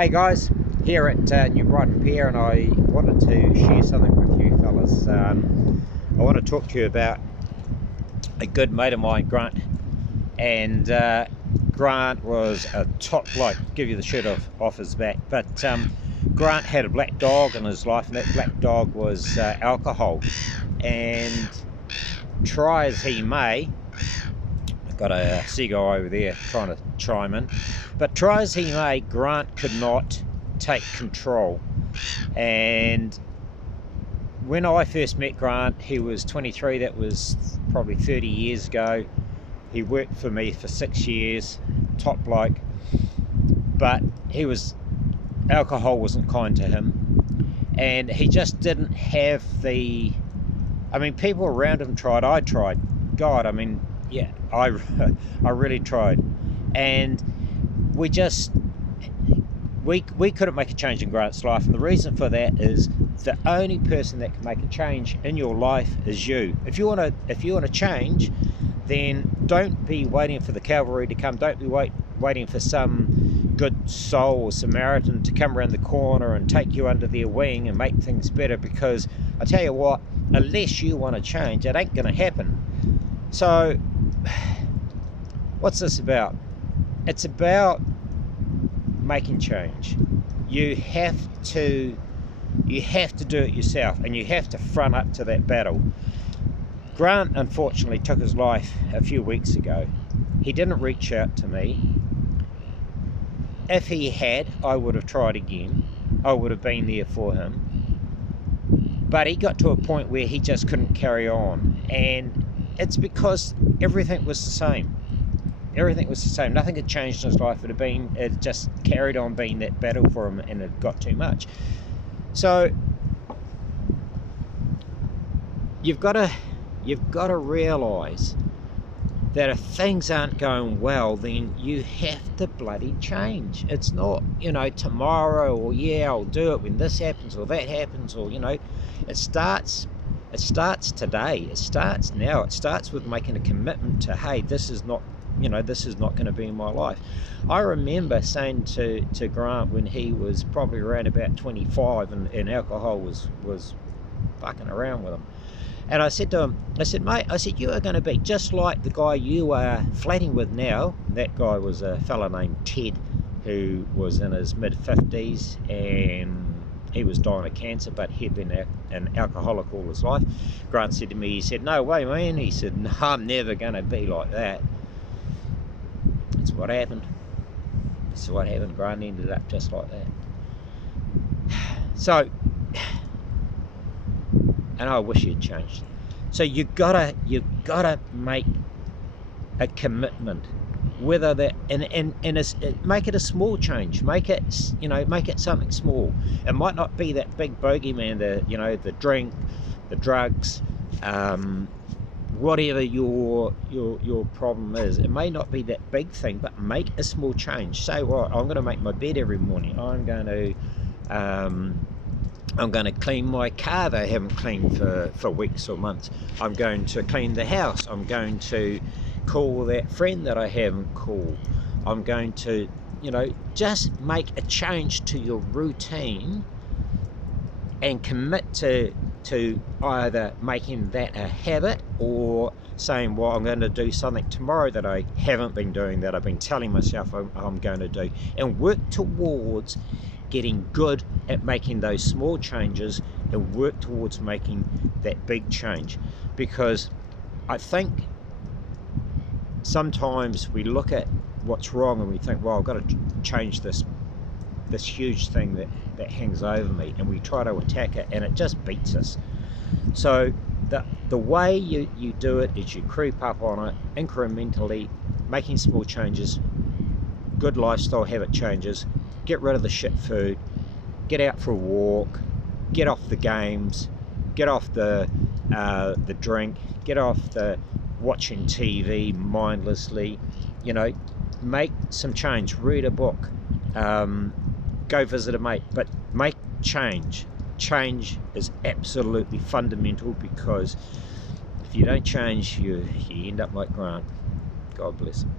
Hey guys, here at New Brighton Pier, and I wanted to share something with you fellas. I want to talk to you about a good mate of mine, Grant. And Grant was a top bloke, give you the shirt off his back. But Grant had a black dog in his life, and that black dog was alcohol. And try as he may, I've got a seagull over there trying to chime in, but try as he may, Grant could not take control. And when I first met Grant, he was 23. That was probably 30 years ago. He worked for me for 6 years, top bloke, but alcohol wasn't kind to him, and he just didn't have the, people around him tried, I tried, God, yeah, I really tried, and we couldn't make a change in Grant's life. And the reason for that is the only person that can make a change in your life is you. If you want to change, then don't be waiting for the cavalry to come. Don't be waiting for some good soul or Samaritan to come around the corner and take you under their wing and make things better, because I tell you what, unless you want to change, it ain't going to happen. So what's this about? It's about making change. You have to do it yourself, and you have to front up to that battle. Grant unfortunately took his life a few weeks ago. He didn't reach out to me. If he had, I would have tried again. I would have been there for him. But he got to a point where he just couldn't carry on, and it's because everything was the same. Everything was the same. Nothing had changed in his life. It just carried on being that battle for him, and it got too much. So you've got to realise that if things aren't going well, then you have to bloody change. It's not, tomorrow, or I'll do it when this happens or that happens, or it starts today. It starts now. It starts with making a commitment to, hey, this is not going to be in my life. I remember saying to Grant when he was probably around about 25 and alcohol was fucking around with him. And I said to him, mate, you are going to be just like the guy you are flatting with now. That guy was a fella named Ted, who was in his mid-50s, and he was dying of cancer, but he'd been an alcoholic all his life. Grant said to me, he said, no way, man. He said, no, I'm never going to be like that. That's what happened. Grant ended up just like that. So, and I wish he'd changed. So you gotta make a commitment, whether that and make it a small change. Make it something small. It might not be that big bogeyman, the drink, the drugs, whatever your problem is. It may not be that big thing, but make a small change. Say, well, I'm going to make my bed every morning. I'm going to clean my car that I haven't cleaned for weeks or months. I'm going to clean the house. I'm going to call that friend that I haven't called. I'm going to, just make a change to your routine and commit to either making that a habit, or saying, well, I'm going to do something tomorrow that I haven't been doing, that I've been telling myself I'm going to do, and work towards getting good at making those small changes and work towards making that big change. Because I think sometimes we look at what's wrong and we think, well, I've got to change this huge thing that hangs over me, and we try to attack it, and it just beats us. So the way you do it is you creep up on it incrementally, making small changes, good lifestyle habit changes. Get rid of the shit food, get out for a walk, get off the games, get off the drink, get off the watching TV mindlessly, make some change, read a book, go visit a mate, but make change. Change is absolutely fundamental, because if you don't change, you end up like Grant. God bless him.